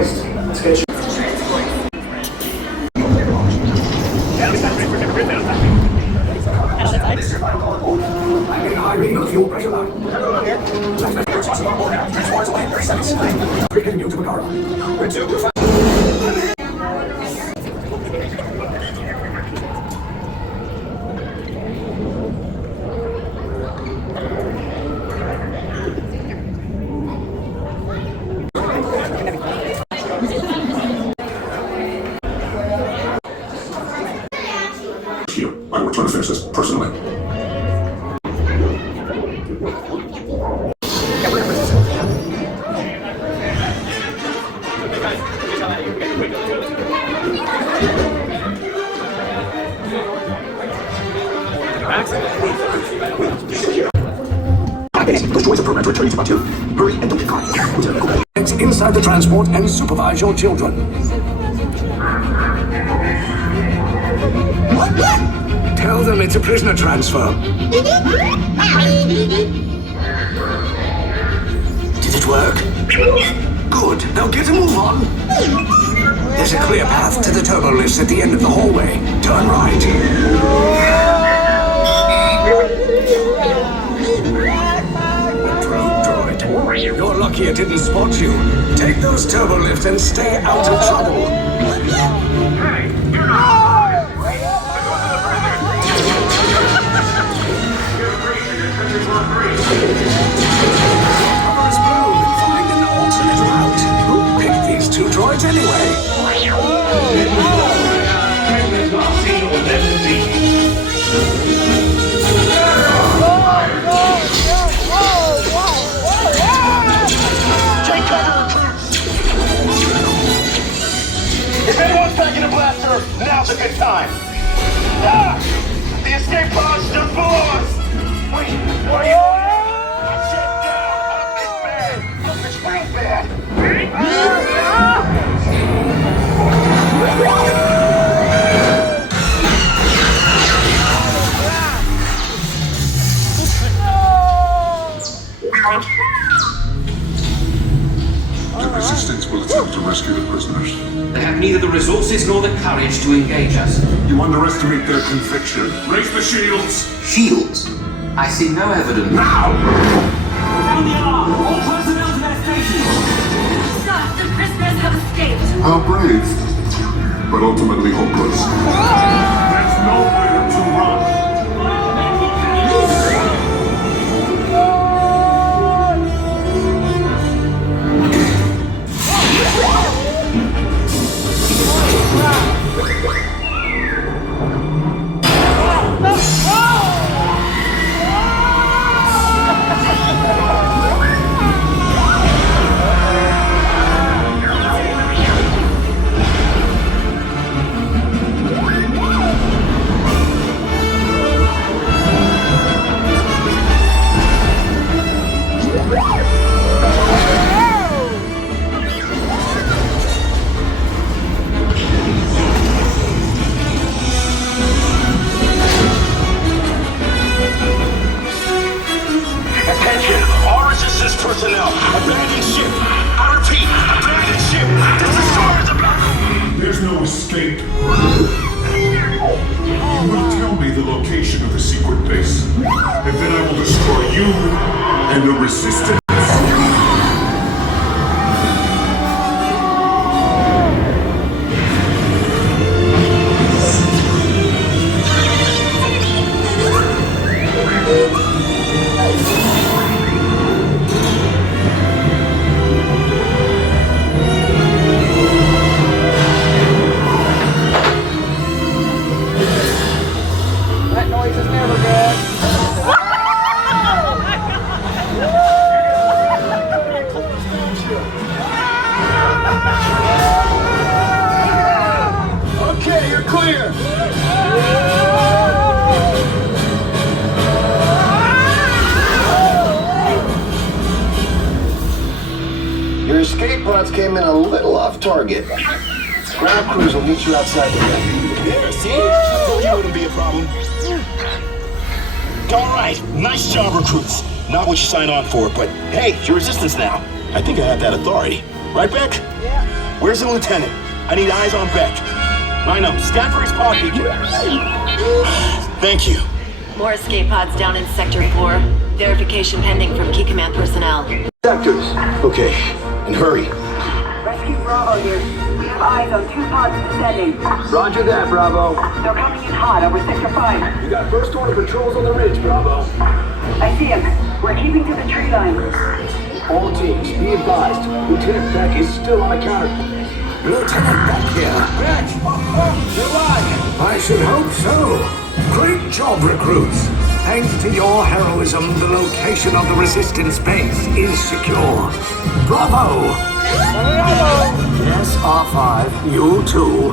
advised. Let's get you. I'm getting a high reading on the fuel pressure line. We're getting you to Picard. We're too fast. I will try to finish this personally. Those droids are programmed to return you to Batu. Hurry and don't get caught. It's inside the transport and supervise your children. Tell them it's a prisoner transfer. Did it work? Good. Now get a move on. There's a clear path to the turbo lifts at the end of the hallway. Turn right. You're lucky it didn't spot you. Take those turbo lifts and stay out of trouble. Hey, you're not. Cover is blown. Find an alternate route. Who picked these two droids anyway? If anyone's packing a blaster, now's a good time. Ah! The escape pod's just below us! Wait, what are you doing? Sit down! It's bad! It's real bad! The Resistance will attempt to rescue the prisoners. They have neither the resources nor the courage to engage us. You underestimate their conviction. Raise the shields! Shields? I see no evidence. Now! Sound the alarm! All personnel to their stations! Sir, the prisoners have escaped. How brave, but ultimately hopeless. There's nowhere to run. Personnel, abandon ship. I repeat, abandon ship. This destroyer is about. There's no escape. You will tell me the location of the secret base, and then I will destroy you and the Resistance. Okay, you're clear. Your escape pods came in a little off target. Ground crews will meet you outside the ring. There, see? I told you it wouldn't be a problem. All right, nice job, recruits. Not what you signed on for, but hey, you're Resistance now. I think I have that authority. Right, Beck? Yeah. Where's the lieutenant? I need eyes on Beck. Line up. Scan for his pod beacon. Thank you. More escape pods down in Sector 4. Verification pending from Key Command personnel. Sectors. Okay. And hurry. Rescue Bravo here. We have eyes on 2 pods descending. Roger that, Bravo. They're coming in hot over Sector 5. You got first order patrols on the ridge, Bravo. I see him. We're keeping to the tree line. All teams, be advised. Lieutenant Beck is still on a counter. Lieutenant Beck here. Beck! You're alive! I should hope so. Great job, recruits. Thanks to your heroism, the location of the resistance base is secure. Bravo! Yes, R5, you too.